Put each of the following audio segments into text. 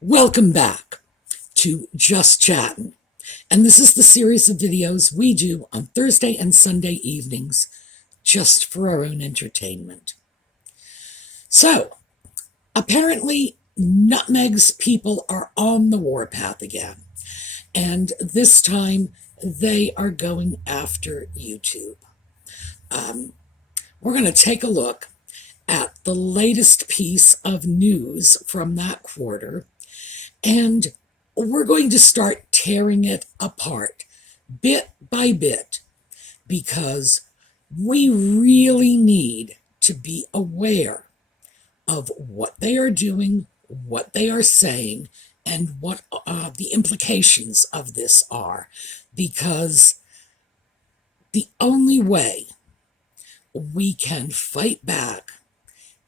Welcome back to Just Chattin', and this is the series of videos we do on Thursday and Sunday evenings just for our own entertainment. So, apparently, Nutmeg's people are on the warpath again, and this time they are going after YouTube. We're going to take a look at the latest piece of news from that quarter, and we're going to start tearing it apart bit by bit because we really need to be aware of what they are doing, what they are saying, and what the implications of this are. Because the only way we can fight back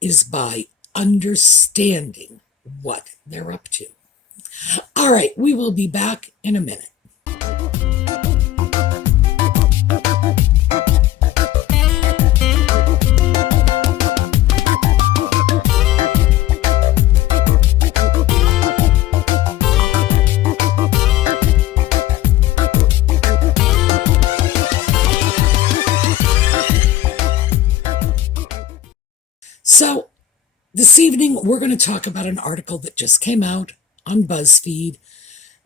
is by understanding what they're up to. All right, we will be back in a minute. So, this evening we're going to talk about an article that just came out on BuzzFeed.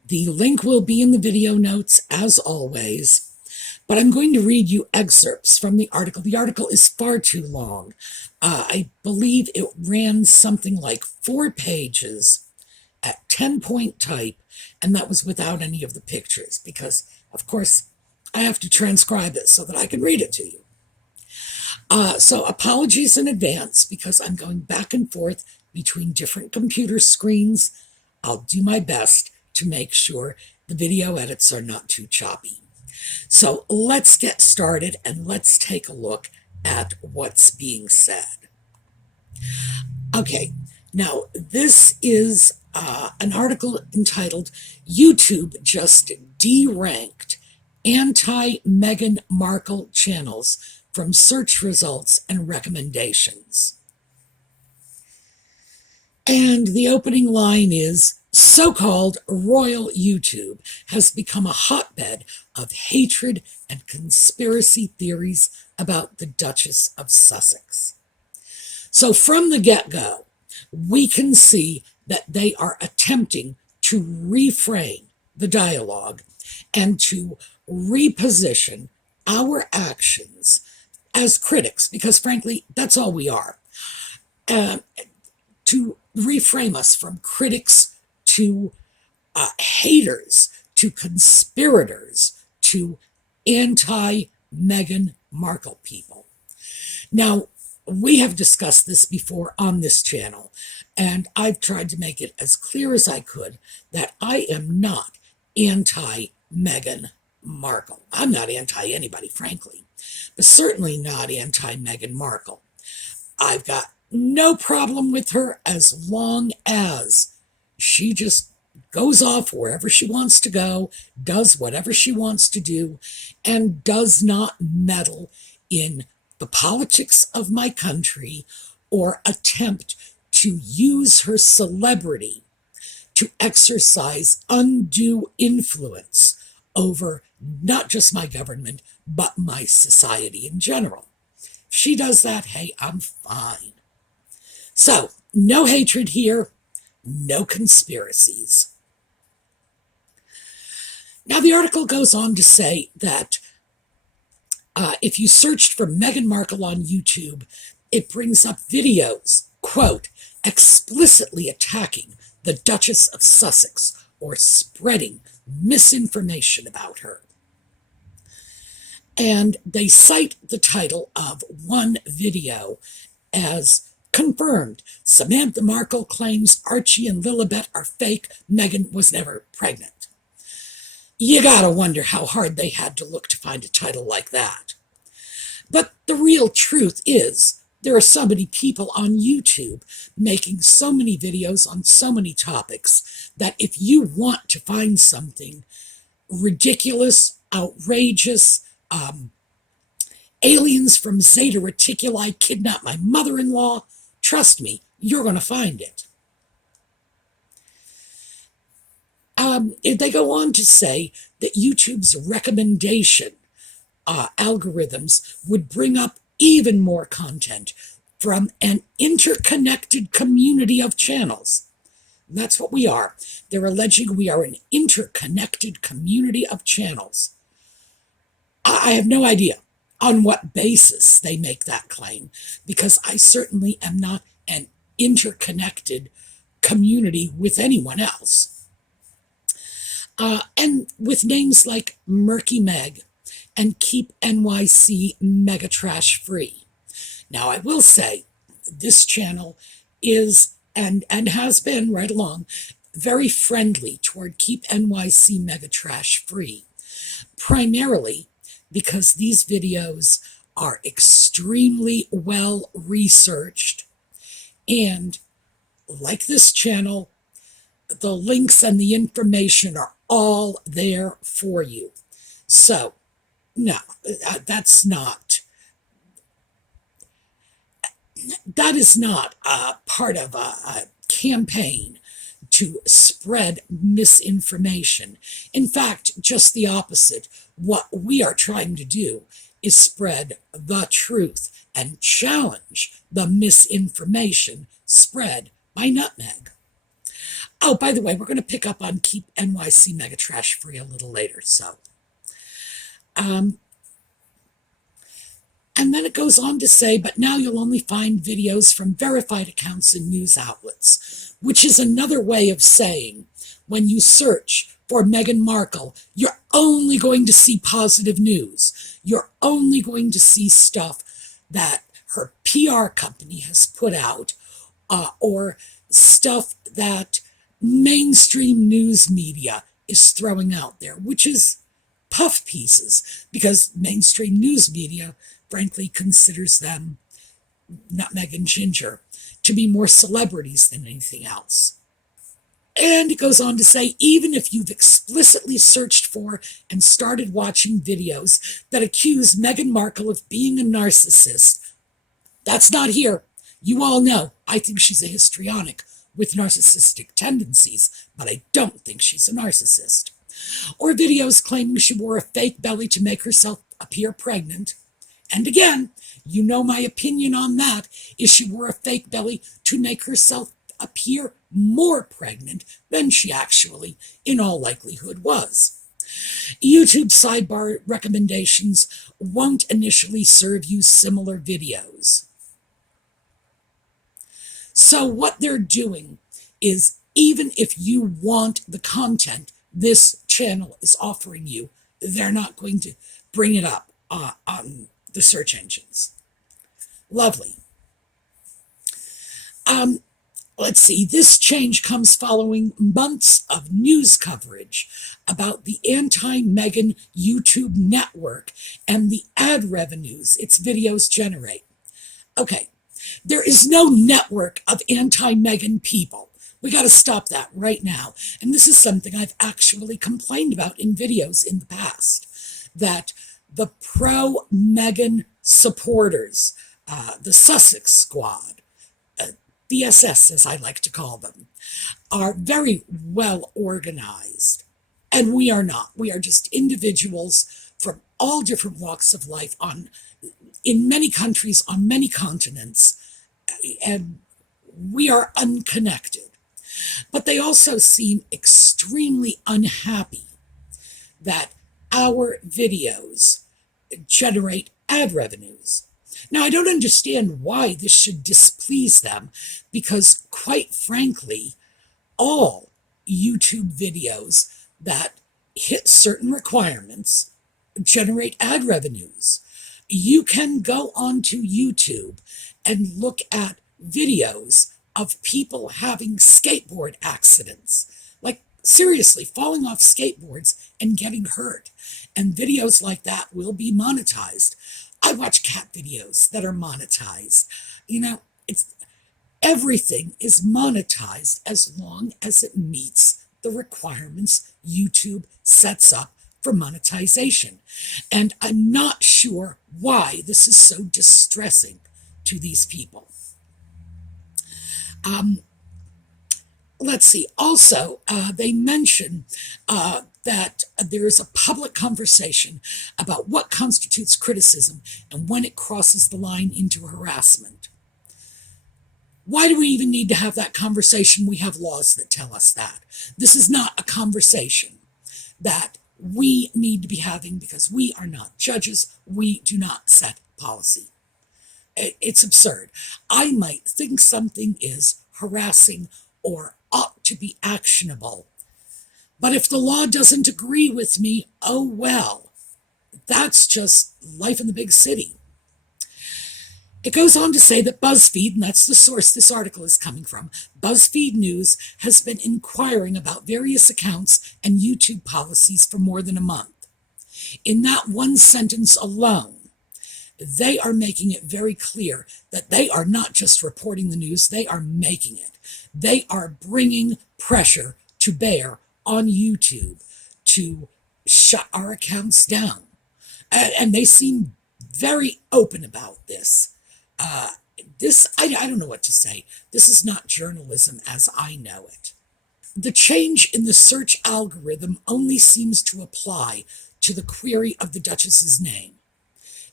The link will be in the video notes, as always, but I'm going to read you excerpts from the article. The article is far too long. I believe it ran something like 4 pages at 10-point type, and that was without any of the pictures, because, of course, I have to transcribe it so that I can read it to you. So apologies in advance, because I'm going back and forth between different computer screens. I'll do my best to make sure the video edits are not too choppy. So let's get started and let's take a look at what's being said. Okay, now this is an article entitled YouTube Just Deranked Anti-Meghan Markle Channels from Search Results and Recommendations. And the opening line is, so-called royal YouTube has become a hotbed of hatred and conspiracy theories about the Duchess of Sussex. So from the get-go, we can see that they are attempting to reframe the dialogue and to reposition our actions as critics, because frankly, that's all we are. To reframe us from critics to haters, to conspirators, to anti-Meghan Markle people. Now, we have discussed this before on this channel, and I've tried to make it as clear as I could that I am not anti-Meghan Markle. I'm not anti-anybody, frankly, but certainly not anti-Meghan Markle. I've got no problem with her as long as she just goes off wherever she wants to go, does whatever she wants to do, and does not meddle in the politics of my country or attempt to use her celebrity to exercise undue influence over not just my government, but my society in general. If she does that, hey, I'm fine. So, no hatred here, no conspiracies. Now, the article goes on to say that if you searched for Meghan Markle on YouTube, it brings up videos, quote, explicitly attacking the Duchess of Sussex or spreading misinformation about her. And they cite the title of one video as confirmed. Samantha Markle claims Archie and Lilibet are fake. Meghan was never pregnant. You gotta wonder how hard they had to look to find a title like that. But the real truth is, there are so many people on YouTube making so many videos on so many topics that if you want to find something ridiculous, outrageous, aliens from Zeta Reticuli kidnapped my mother-in-law, trust me, you're going to find it. They go on to say that YouTube's recommendation algorithms would bring up even more content from an interconnected community of channels. And that's what we are. They're alleging we are an interconnected community of channels. I have no idea on what basis they make that claim, because I certainly am not an interconnected community with anyone else. And with names like Murky Meg and Keep NYC Mega Trash Free. Now, I will say this channel is and has been right along very friendly toward Keep NYC Mega Trash Free, primarily because these videos are extremely well researched, and like this channel, the links and the information are all there for you. So, no, that is not a part of a campaign to spread misinformation. In fact, just the opposite. What we are trying to do is spread the truth and challenge the misinformation spread by Nutmeg. Oh, by the way, we're going to pick up on Keep NYC Mega Trash Free a little later, so. And then it goes on to say, but now you'll only find videos from verified accounts and news outlets, which is another way of saying when you search for Meghan Markle, you're only going to see positive news. You're only going to see stuff that her PR company has put out, or stuff that mainstream news media is throwing out there, which is puff pieces, because mainstream news media frankly considers them, Nutmeg and Ginger, to be more celebrities than anything else. And it goes on to say, even if you've explicitly searched for and started watching videos that accuse Meghan Markle of being a narcissist, that's not here. You all know I think she's a histrionic with narcissistic tendencies, but I don't think she's a narcissist. Or videos claiming she wore a fake belly to make herself appear pregnant. And again, you know my opinion on that, is she wore a fake belly to make herself appear more pregnant than she actually, in all likelihood, was. YouTube sidebar recommendations won't initially serve you similar videos. So what they're doing is, even if you want the content this channel is offering you, they're not going to bring it up on the search engines. Lovely. Let's see, this change comes following months of news coverage about the anti-Meghan YouTube network and the ad revenues its videos generate. Okay, there is no network of anti-Meghan people. We got to stop that right now. And this is something I've actually complained about in videos in the past, that the pro-Meghan supporters, the Sussex Squad, BSS as I like to call them, are very well organized. And we are not. We are just individuals from all different walks of life in many countries, on many continents, and we are unconnected. But they also seem extremely unhappy that our videos generate ad revenues. Now, I don't understand why this should displease them, because quite frankly, all YouTube videos that hit certain requirements generate ad revenues. You can go onto YouTube and look at videos of people having skateboard accidents, like seriously falling off skateboards and getting hurt. And videos like that will be monetized. I watch cat videos that are monetized. You know, everything is monetized as long as it meets the requirements YouTube sets up for monetization. And I'm not sure why this is so distressing to these people. let's see. Also, they mention that there is a public conversation about what constitutes criticism and when it crosses the line into harassment. Why do we even need to have that conversation? We have laws that tell us that. This is not a conversation that we need to be having because we are not judges. We do not set policy. It's absurd. I might think something is harassing or ought to be actionable, but if the law doesn't agree with me, oh well, that's just life in the big city. It goes on to say that BuzzFeed, and that's the source this article is coming from, BuzzFeed News has been inquiring about various accounts and YouTube policies for more than a month. In that one sentence alone, they are making it very clear that they are not just reporting the news, they are making it. They are bringing pressure to bear on YouTube to shut our accounts down. And they seem very open about this. I don't know what to say. This is not journalism as I know it. The change in the search algorithm only seems to apply to the query of the Duchess's name.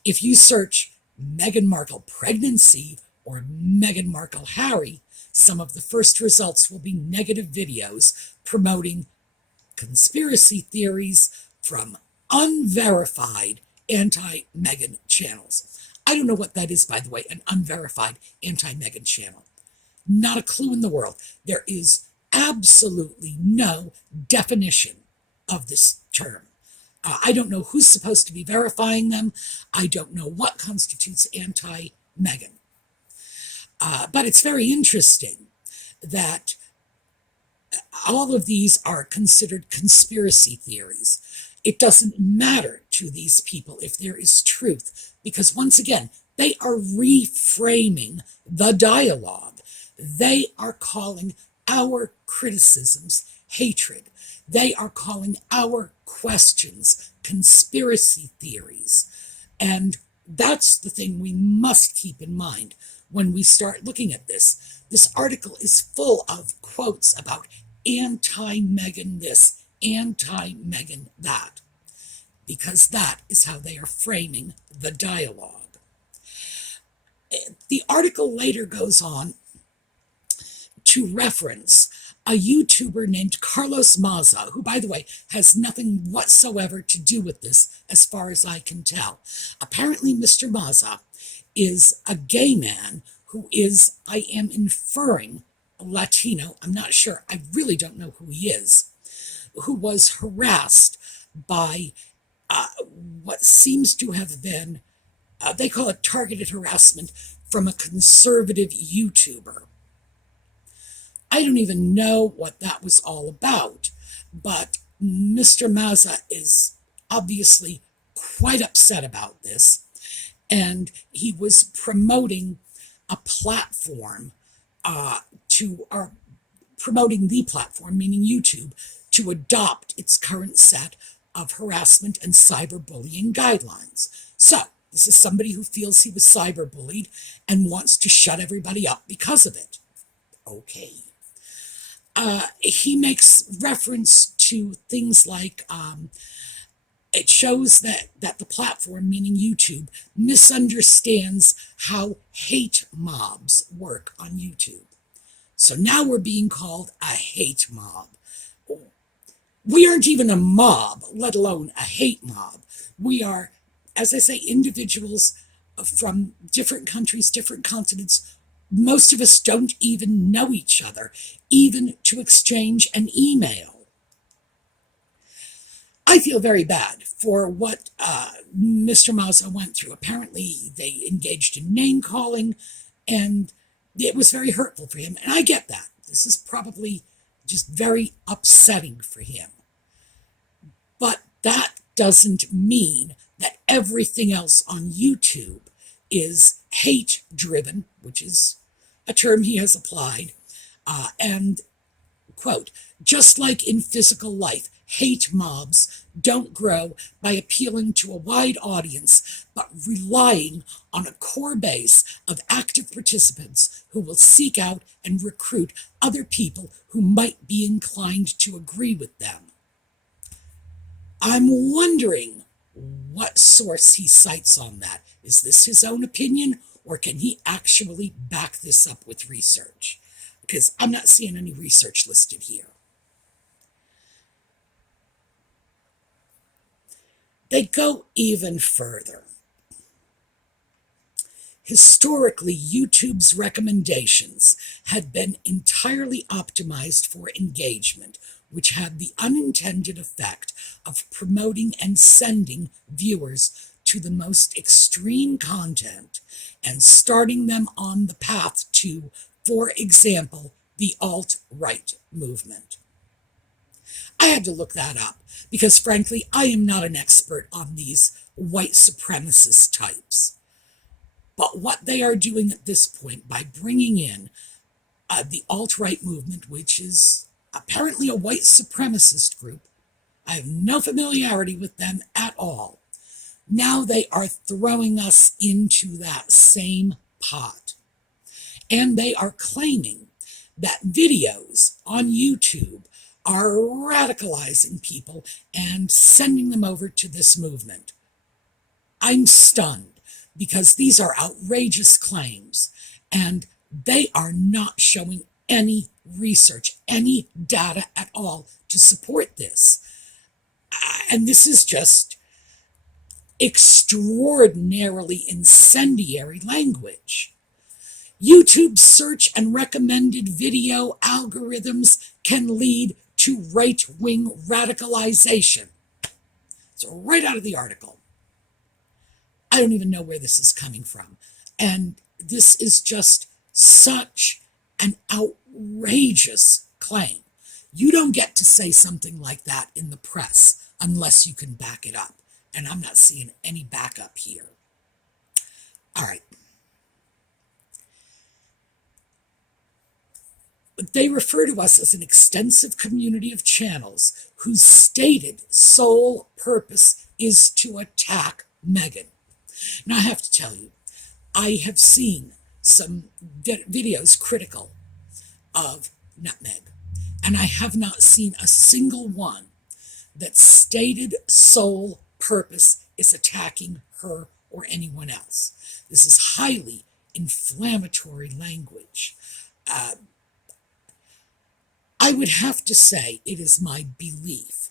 If you search Meghan Markle pregnancy or Meghan Markle Harry, some of the first results will be negative videos promoting conspiracy theories from unverified anti-Meghan channels. I don't know what that is, by the way, an unverified anti-Meghan channel. Not a clue in the world. There is absolutely no definition of this term. I don't know who's supposed to be verifying them. I don't know what constitutes anti-Meghan. But it's very interesting that all of these are considered conspiracy theories. It doesn't matter to these people if there is truth, because once again, they are reframing the dialogue. They are calling our criticisms hatred. They are calling our questions conspiracy theories. And that's the thing we must keep in mind when we start looking at this. This article is full of quotes about anti-Meghan this, anti-Meghan that, because that is how they are framing the dialogue. The article later goes on to reference a YouTuber named Carlos Maza, who, by the way, has nothing whatsoever to do with this, as far as I can tell. Apparently, Mr. Maza is a gay man who is, I am inferring, Latino. I'm not sure. I really don't know who he is, who was harassed by what seems to have been, they call it targeted harassment from a conservative YouTuber. I don't even know what that was all about, but Mr. Maza is obviously quite upset about this, and he was promoting a platform promoting the platform, meaning YouTube, to adopt its current set of harassment and cyberbullying guidelines. So, this is somebody who feels he was cyberbullied and wants to shut everybody up because of it. Okay. He makes reference to things like it shows that the platform, meaning YouTube, misunderstands how hate mobs work on YouTube. So now we're being called a hate mob. We aren't even a mob, let alone a hate mob. We are, as I say, individuals from different countries, different continents. Most of us don't even know each other, even to exchange an email. I feel very bad for what Mr. Maza went through. Apparently, they engaged in name-calling, and it was very hurtful for him. And I get that. This is probably just very upsetting for him. But that doesn't mean that everything else on YouTube is hate-driven, which is a term he has applied, and, quote, just like in physical life, hate mobs don't grow by appealing to a wide audience, but relying on a core base of active participants who will seek out and recruit other people who might be inclined to agree with them. I'm wondering what source he cites on that. Is this his own opinion, or can he actually back this up with research? Because I'm not seeing any research listed here. They go even further. Historically, YouTube's recommendations had been entirely optimized for engagement, which had the unintended effect of promoting and sending viewers to the most extreme content and starting them on the path to, for example, the alt-right movement. I had to look that up because, frankly, I am not an expert on these white supremacist types. But what they are doing at this point by bringing in the alt-right movement, which is apparently a white supremacist group, I have no familiarity with them at all. Now they are throwing us into that same pot. And they are claiming that videos on YouTube are radicalizing people and sending them over to this movement. I'm stunned because these are outrageous claims and they are not showing any research, any data at all to support this. And this is just extraordinarily incendiary language. YouTube search and recommended video algorithms can lead to right-wing radicalization. So right out of the article. I don't even know where this is coming from. And this is just such an outrageous claim. You don't get to say something like that in the press unless you can back it up. And I'm not seeing any backup here. All right. They refer to us as an extensive community of channels whose stated sole purpose is to attack Meghan. Now, I have to tell you, I have seen some videos critical of Nutmeg, and I have not seen a single one that stated sole purpose is attacking her or anyone else. This is highly inflammatory language. I would have to say it is my belief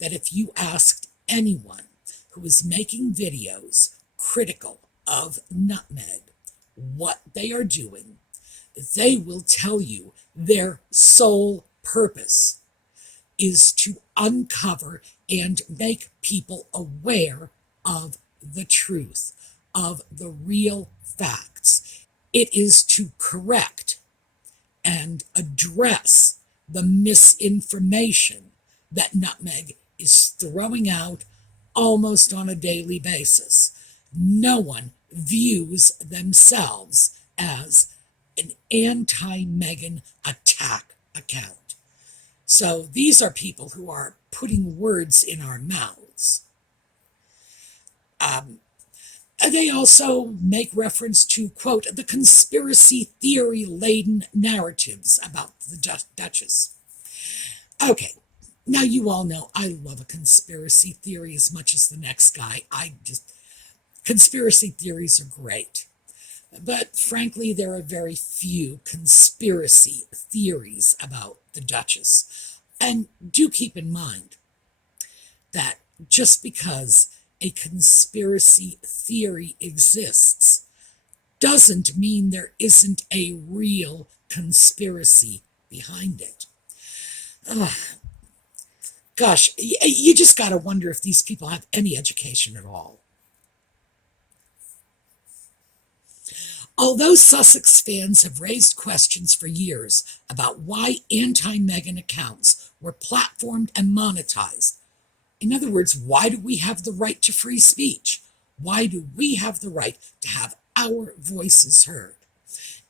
that if you asked anyone who is making videos critical of Nutmeg what they are doing, they will tell you their sole purpose is to uncover and make people aware of the truth, of the real facts. It is to correct and address the misinformation that Nutmeg is throwing out almost on a daily basis. No one views themselves as an anti-Meghan attack account. So these are people who are putting words in our mouths. They also make reference to, quote, the conspiracy theory-laden narratives about the Duchess. Okay, now you all know I love a conspiracy theory as much as the next guy. Conspiracy theories are great. But frankly, there are very few conspiracy theories about the Duchess. And do keep in mind that just because a conspiracy theory exists doesn't mean there isn't a real conspiracy behind it. Gosh, you just got to wonder if these people have any education at all. Although Sussex fans have raised questions for years about why anti-Meghan accounts were platformed and monetized, in other words, why do we have the right to free speech? Why do we have the right to have our voices heard?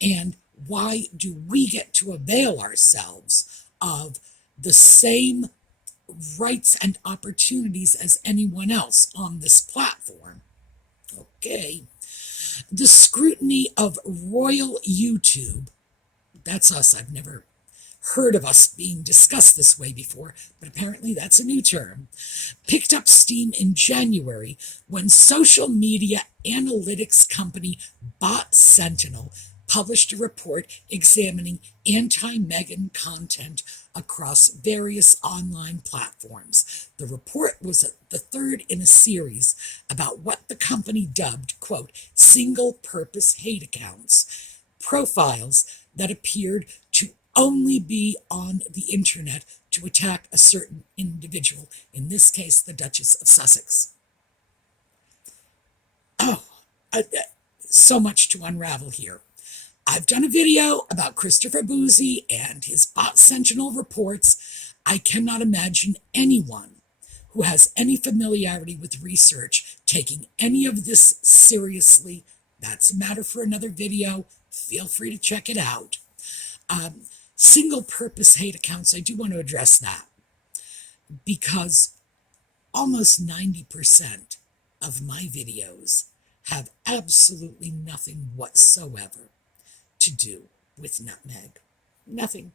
And why do we get to avail ourselves of the same rights and opportunities as anyone else on this platform. Okay. The scrutiny of royal YouTube, that's us. I've never heard of us being discussed this way before, but apparently that's a new term, picked up steam in January when social media analytics company Sentinel published a report examining anti-Meghan content across various online platforms. The report was the third in a series about what the company dubbed, quote, single-purpose hate accounts, profiles that appeared to only be on the internet to attack a certain individual, in this case, the Duchess of Sussex. So much to unravel here. I've done a video about Christopher Boozy and his Sentinel reports. I cannot imagine anyone who has any familiarity with research taking any of this seriously. That's a matter for another video. Feel free to check it out. Single-purpose hate accounts, I do want to address that because almost 90% of my videos have absolutely nothing whatsoever to do with Nutmeg. Nothing.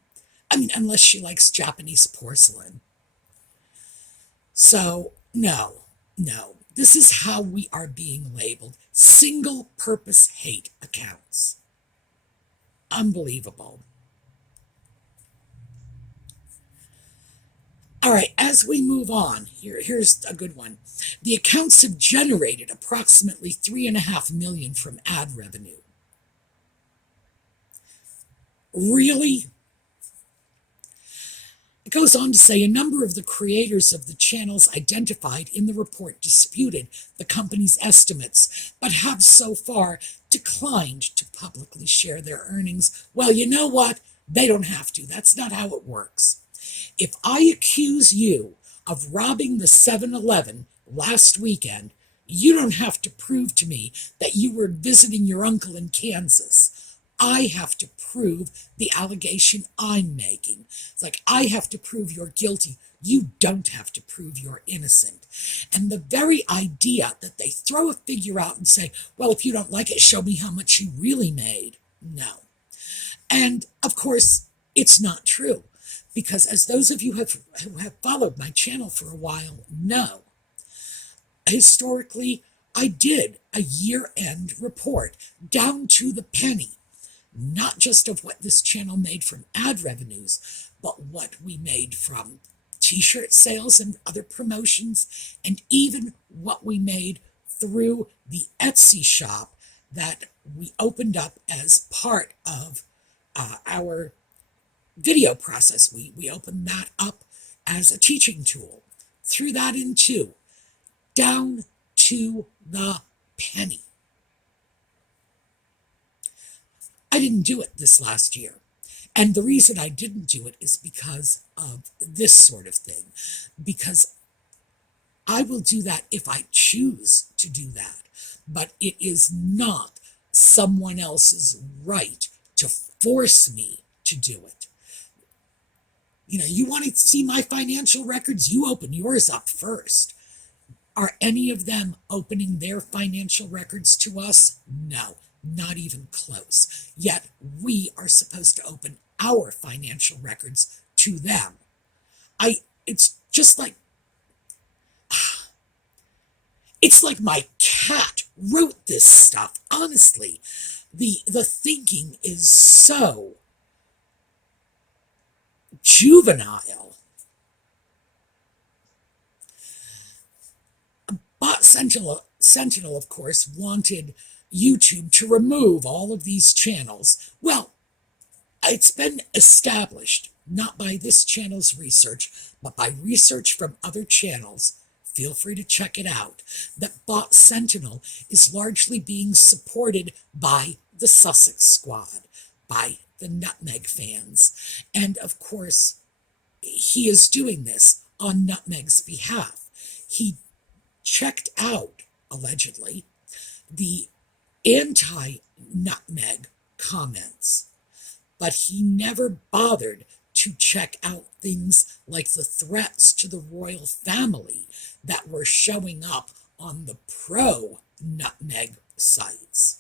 I mean, unless she likes Japanese porcelain. So, no. This is how we are being labeled. Single-purpose hate accounts. Unbelievable. All right, as we move on, here's a good one. The accounts have generated approximately $3.5 million from ad revenue. Really? It goes on to say a number of the creators of the channels identified in the report disputed the company's estimates, but have so far declined to publicly share their earnings. Well, you know what? They don't have to. That's not how it works. If I accuse you of robbing the 7-Eleven last weekend, you don't have to prove to me that you were visiting your uncle in Kansas. I have to prove the allegation I'm making. It's like I have to prove you're guilty. You don't have to prove you're innocent. And the very idea that they throw a figure out and say, well, if you don't like it, show me how much you really made. No. And of course, it's not true. Because as those of you who have followed my channel for a while know, historically, I did a year-end report down to the penny, not just of what this channel made from ad revenues, but what we made from t-shirt sales and other promotions, and even what we made through the Etsy shop that we opened up as part of our video process. We opened that up as a teaching tool. Threw that in too. Down to the penny. I didn't do it this last year. And the reason I didn't do it is because of this sort of thing. Because I will do that if I choose to do that. But it is not someone else's right to force me to do it. You know, you want to see my financial records? You open yours up first. Are any of them opening their financial records to us? No, not even close. Yet we are supposed to open our financial records to them. It's just like, it's like my cat wrote this stuff. Honestly, the thinking is so juvenile. Sentinel, of course, wanted YouTube to remove all of these channels. Well, it's been established, not by this channel's research, but by research from other channels. Feel free to check it out. That Sentinel is largely being supported by the Sussex Squad, by the Nutmeg fans. And of course, he is doing this on Nutmeg's behalf. He checked out, allegedly, the anti-Nutmeg comments, but he never bothered to check out things like the threats to the royal family that were showing up on the pro-nutmeg sites.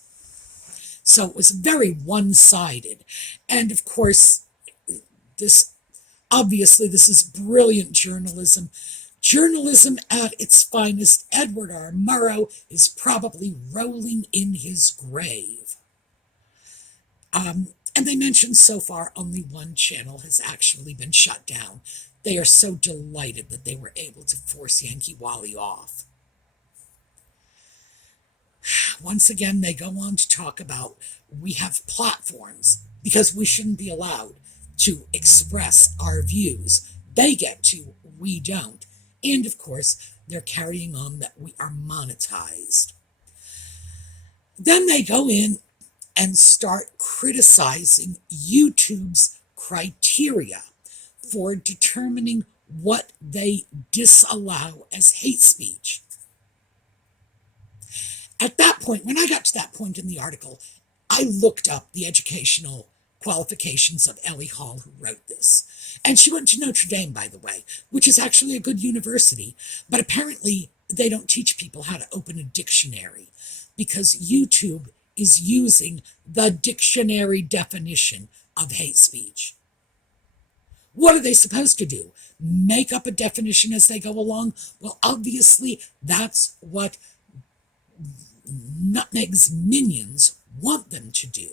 So it was very one-sided. And of course, this is brilliant journalism. Journalism at its finest. Edward R. Murrow is probably rolling in his grave. And they mentioned so far only one channel has actually been shut down. They are so delighted that they were able to force Yankee Wally off. Once again, they go on to talk about we have platforms because we shouldn't be allowed to express our views. They get to, we don't. And of course, they're carrying on that we are monetized. Then they go in and start criticizing YouTube's criteria for determining what they disallow as hate speech. At that point, when I got to that point in the article, I looked up the educational qualifications of Ellie Hall, who wrote this. And she went to Notre Dame, by the way, which is actually a good university. But apparently, they don't teach people how to open a dictionary because YouTube is using the dictionary definition of hate speech. What are they supposed to do? Make up a definition as they go along? Well, obviously, that's what Nutmeg's minions want them to do.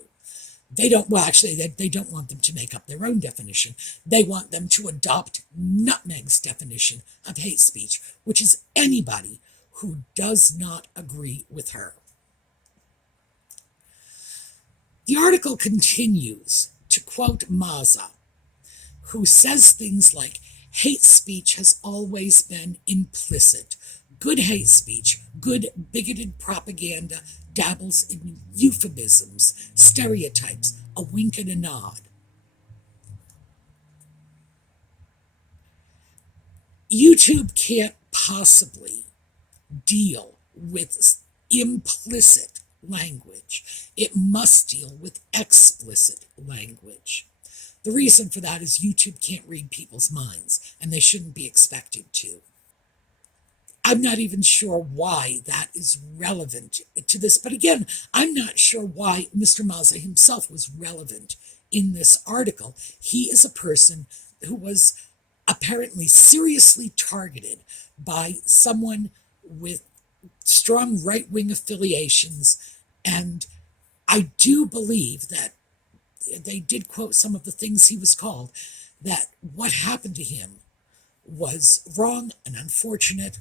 They don't want them to make up their own definition. They want them to adopt Nutmeg's definition of hate speech, which is anybody who does not agree with her. The article continues to quote Maza, who says things like, hate speech has always been implicit. Good hate speech, good bigoted propaganda dabbles in euphemisms, stereotypes, a wink and a nod. YouTube can't possibly deal with implicit language. It must deal with explicit language. The reason for that is YouTube can't read people's minds, and they shouldn't be expected to. I'm not even sure why that is relevant to this. But again, I'm not sure why Mr. Maza himself was relevant in this article. He is a person who was apparently seriously targeted by someone with strong right-wing affiliations. And I do believe that they did quote some of the things he was called, that what happened to him was wrong and unfortunate.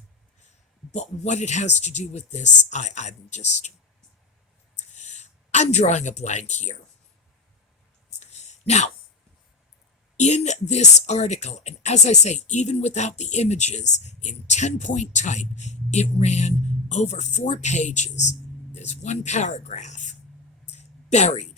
But what it has to do with this, I'm drawing a blank here. Now, in this article, and as I say, even without the images, in 10-point type, it ran over 4 pages. There's one paragraph buried.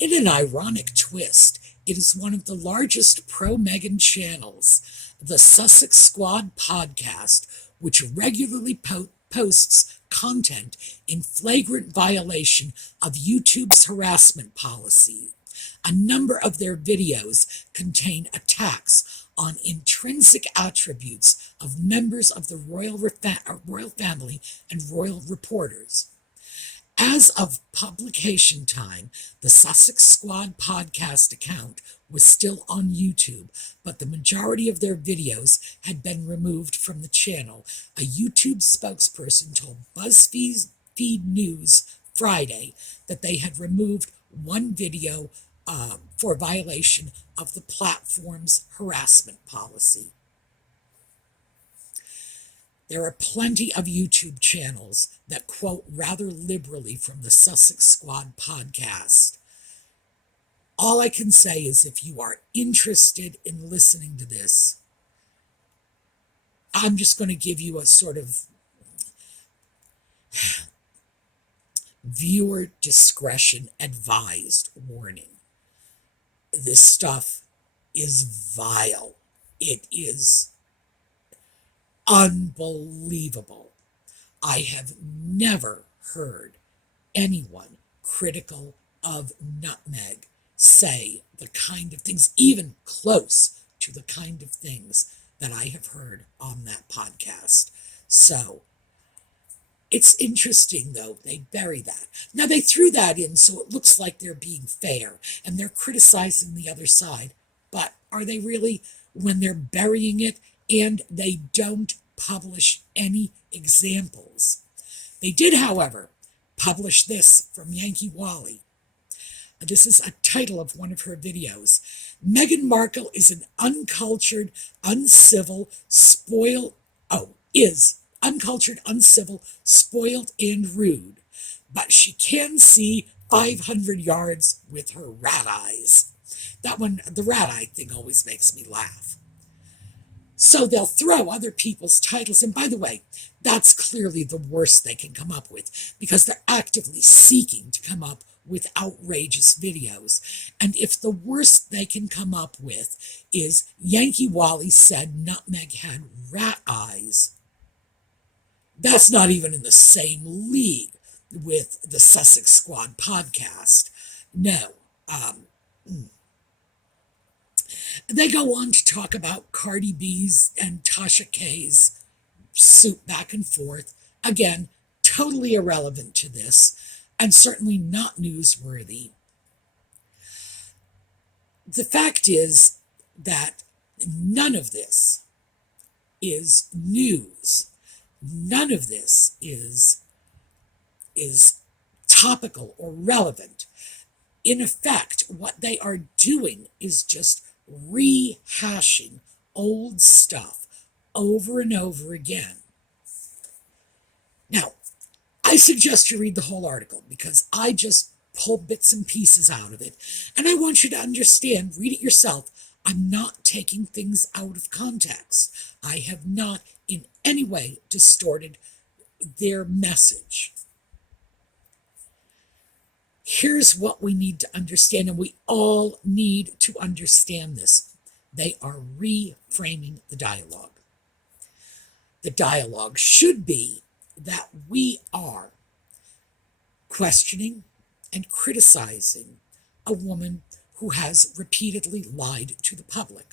In an ironic twist, it is one of the largest pro-Meghan channels, the Sussex Squad podcast, which regularly posts content in flagrant violation of YouTube's harassment policy. A number of their videos contain attacks on intrinsic attributes of members of the royal family and royal reporters. As of publication time, the Sussex Squad podcast account was still on YouTube, but the majority of their videos had been removed from the channel. A YouTube spokesperson told BuzzFeed News Friday that they had removed one video for violation of the platform's harassment policy. There are plenty of YouTube channels that quote rather liberally from the Sussex Squad podcast. All I can say is if you are interested in listening to this, I'm just going to give you a sort of viewer discretion advised warning. This stuff is vile. It is unbelievable. I have never heard anyone critical of Nutmeg say the kind of things, even close to the kind of things that I have heard on that podcast. So it's interesting, though, they bury that. Now, they threw that in so it looks like they're being fair and they're criticizing the other side. But are they really, when they're burying it and they don't publish any examples? They did, however, publish this from Yankee Wally. This is a title of one of her videos. Meghan Markle is an uncultured, uncivil, is uncultured, uncivil, spoiled, and rude. But she can see 500 yards with her rat eyes. That one, the rat eye thing, always makes me laugh. So they'll throw other people's titles. And by the way, that's clearly the worst they can come up with, because they're actively seeking to come up with outrageous videos. And if the worst they can come up with is Yankee Wally said Nutmeg had rat eyes, that's not even in the same league with the Sussex Squad podcast. No. They go on to talk about Cardi B's and Tasha K's suit back and forth. Again, totally irrelevant to this, and certainly not newsworthy. The fact is that none of this is news. None of this is topical or relevant. In effect, what they are doing is just rehashing old stuff over and over again. Now, I suggest you read the whole article because I just pulled bits and pieces out of it. And I want you to understand, read it yourself. I'm not taking things out of context. I have not in any way distorted their message. Here's what we need to understand, and we all need to understand this. They are reframing the dialogue. The dialogue should be that we are questioning and criticizing a woman who has repeatedly lied to the public,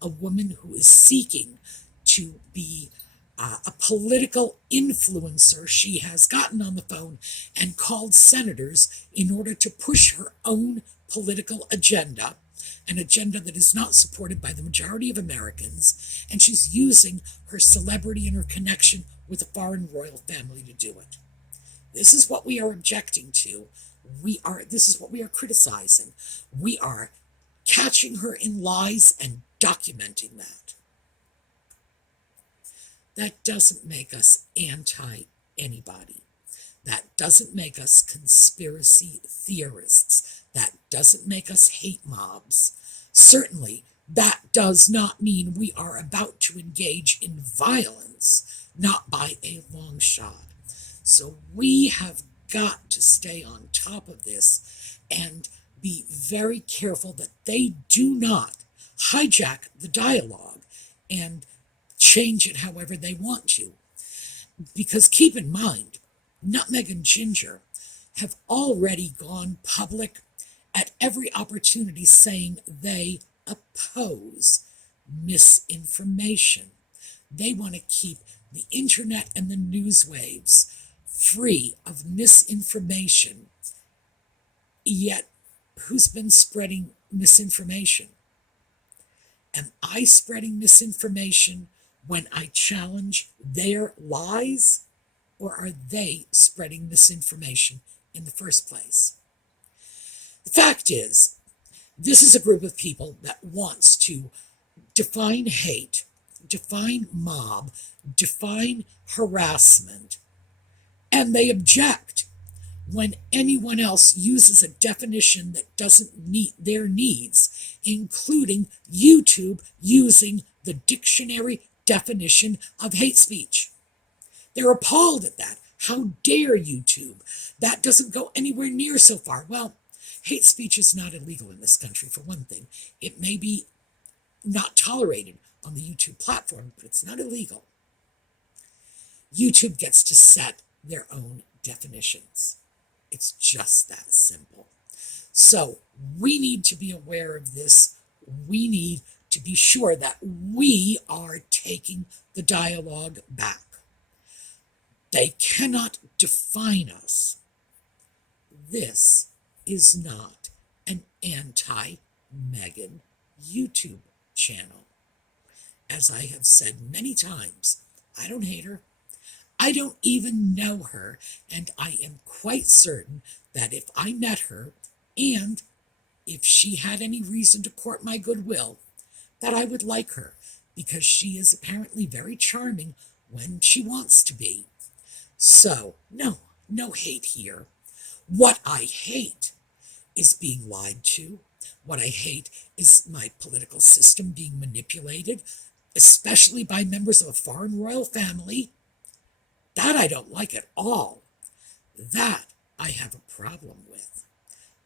a woman who is seeking to be a political influencer. She has gotten on the phone and called senators in order to push her own political agenda, an agenda that is not supported by the majority of Americans, and she's using her celebrity and her connection with a foreign royal family to do it. This is what we are objecting to. This is what we are criticizing. We are catching her in lies and documenting that. That doesn't make us anti-anybody. That doesn't make us conspiracy theorists. That doesn't make us hate mobs. Certainly, that does not mean we are about to engage in violence, not by a long shot. So we have got to stay on top of this and be very careful that they do not hijack the dialogue and change it however they want to. Because keep in mind, Nutmeg and Ginger have already gone public at every opportunity saying they oppose misinformation. They want to keep the internet and the news waves free of misinformation. Yet, who's been spreading misinformation? Am I spreading misinformation when I challenge their lies? Or are they spreading misinformation in the first place? The fact is, this is a group of people that wants to define hate, define mob, define harassment, and they object when anyone else uses a definition that doesn't meet their needs, including YouTube using the dictionary definition of hate speech. They're appalled at that. How dare YouTube? That doesn't go anywhere near so far. Well, hate speech is not illegal in this country, for one thing. It may be not tolerated on the YouTube platform, but it's not illegal. YouTube gets to set their own definitions. It's just that simple. So we need to be aware of this. We need to be sure that we are taking the dialogue back. They cannot define us. This is not an anti-Meghan YouTube channel. As I have said many times, I don't hate her. I don't even know her, and I am quite certain that if I met her, and if she had any reason to court my goodwill, that I would like her, because she is apparently very charming when she wants to be. So, no hate here. What I hate is being lied to. What I hate is my political system being manipulated, especially by members of a foreign royal family. That I don't like at all. That I have a problem with.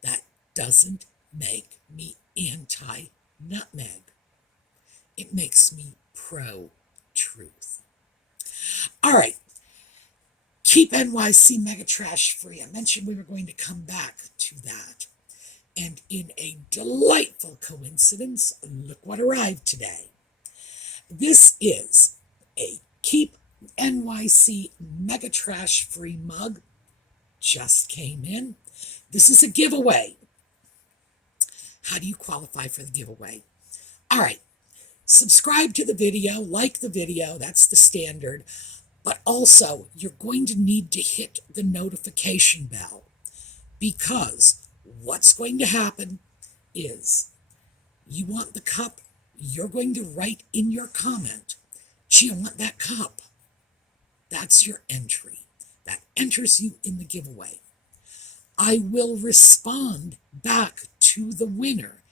That doesn't make me anti-nutmeg. It makes me pro-truth. All right. Keep NYC mega trash free. I mentioned we were going to come back to that. And in a delightful coincidence, look what arrived today. This is a Keep NYC mega trash free mug. Just came in. This is a giveaway. How do you qualify for the giveaway? All right. Subscribe to the video, like the video, that's the standard. But also, you're going to need to hit the notification bell, because what's going to happen is you want the cup, you're going to write in your comment, gee, I want that cup. That's your entry. That enters you in the giveaway. I will respond back to the winner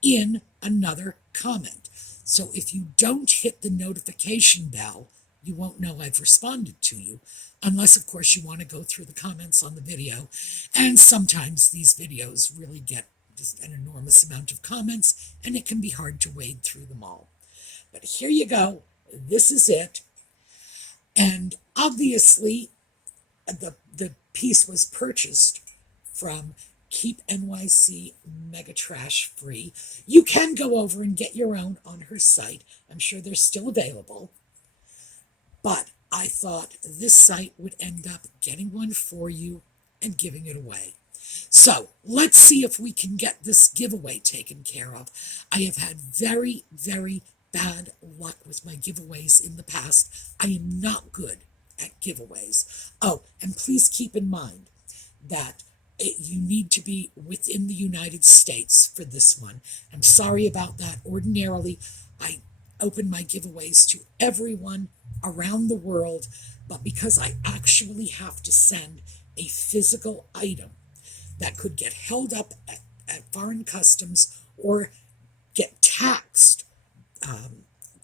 in another comment. So if you don't hit the notification bell, you won't know I've responded to you, unless, of course, you want to go through the comments on the video. And sometimes these videos really get just an enormous amount of comments, and it can be hard to wade through them all. But here you go. This is it. And obviously, the piece was purchased from Keep NYC Mega Trash Free. You can go over and get your own on her site. I'm sure they're still available. But I thought this site would end up getting one for you and giving it away. So let's see if we can get this giveaway taken care of. I have had very, very bad luck with my giveaways in the past. I am not good at giveaways. Oh, and please keep in mind that you need to be within the United States for this one. I'm sorry about that. Ordinarily, I open my giveaways to everyone around the world, but because I actually have to send a physical item that could get held up at foreign customs or get taxed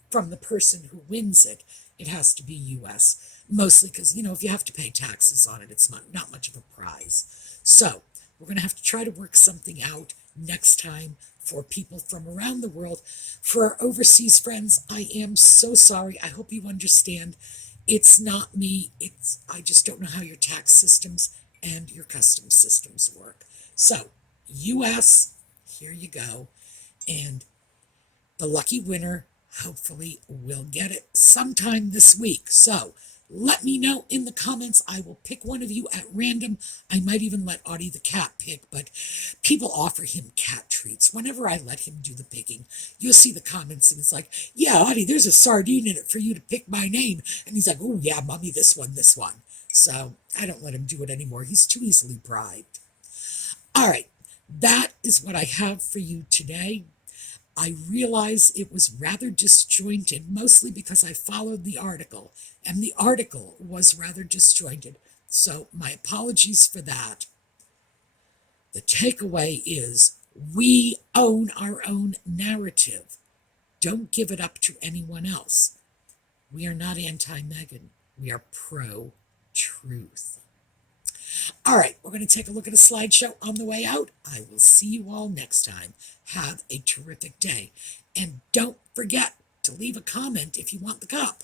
from the person who wins it, it has to be U.S. Mostly because, if you have to pay taxes on it, it's not much of a prize. So we're going to have to try to work something out next time for people from around the world. For our overseas friends, I am so sorry. I hope you understand. It's not me. I just don't know how your tax systems and your customs systems work. So, U.S., here you go. And the lucky winner hopefully will get it sometime this week. So, let me know in the comments. I will pick one of you at random. I might even let Audie the cat pick, but people offer him cat treats. Whenever I let him do the picking, you'll see the comments, and it's like, yeah, Audie, there's a sardine in it for you to pick my name. And he's like, oh, yeah, Mommy, this one. So I don't let him do it anymore. He's too easily bribed. All right, that is what I have for you today. I realize it was rather disjointed, mostly because I followed the article, and the article was rather disjointed. So my apologies for that. The takeaway is we own our own narrative. Don't give it up to anyone else. We are not anti-Meghan. We are pro-truth. All right, we're going to take a look at a slideshow on the way out. I will see you all next time. Have a terrific day. And don't forget to leave a comment if you want the cup.